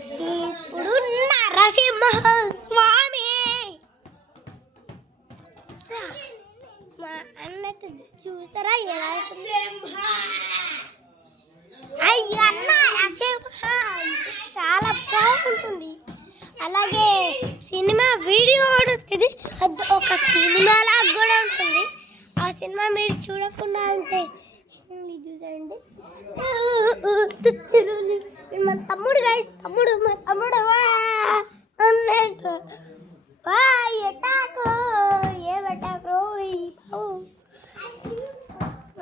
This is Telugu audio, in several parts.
ఇప్పుడు నరసింహ స్వామి మా అన్నతో చూసారా ఎలా అయ్యో అన్న నరసింహ చాలా బాగుంటుంది. అలాగే సినిమా వీడియో కూడా వస్తుంది, అది ఒక సినిమాలా కూడా ఉంటుంది. ఆ సినిమా మీరు చూడకుండా ఉంటే చూసండి. మా తమ్ముడు గాయస్, తమ్ముడు మా తమ్ముడు అన్నట్టు ఎటాకు ఏమటాకు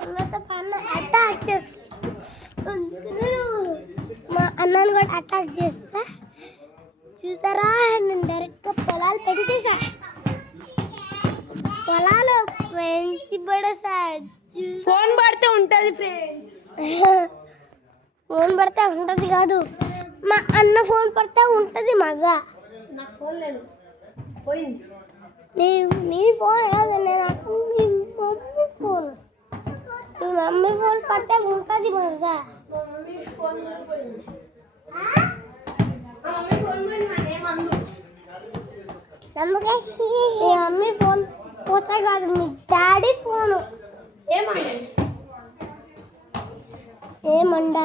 అన్నతో పన్న అటాక్ చేస్తా, మా అన్నను కూడా అటాక్ చేస్తా. చూసారా నేను డైరెక్ట్గా పొలాలు పెంచేసా, పొలాలు పెంచి పడేసా. ఫోన్ పడితే ఉంటుంది ఫ్రెండ్స్, ఫోన్ పడితే ఉంటుంది కాదు, మా అన్న ఫోన్ పడితే ఉంటుంది మజా. నాకు ఫోన్ లేదు, పోయింది. నీ ఫోన్ కాదు, నేను మీ మమ్మీ ఫోన్, మీ మమ్మీ ఫోన్ పడితే ఉంటుంది మజా. మా మమ్మీ ఫోన్ పోయింది, మా మమ్మీ ఫోన్ పోయింది, నాకేమందు. అందుకే మీ మమ్మీ ఫోన్ పోతే కాదు, మీ డాడీ ఫోను ఏమండా.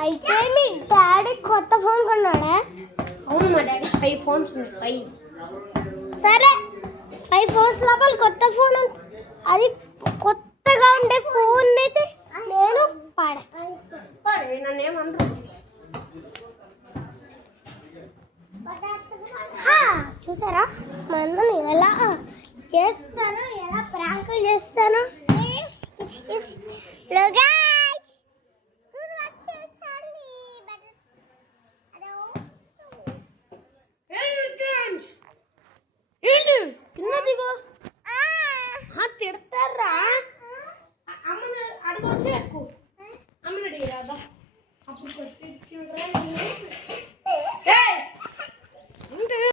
అయితే మీ డాడీ కొత్త ఫోన్ కొన్నాడా? అవును, మా డాడీ 5 ఫోన్స్ ఉన్నాయి, 5. సరే 5 ఫోన్స్ లోపల కొత్త ఫోన్ అది కొత్తగా ఉండే ఫోన్ అయితే నేను పాడేస్తాను. పాడే, నన్ను ఏమన్నారు. చూసారా మా అన్నని ఎలా చేస్తాను, ఎలా ప్రాంకులు చేస్తాను. తిడతారా అమ్మని అడగొచ్చు.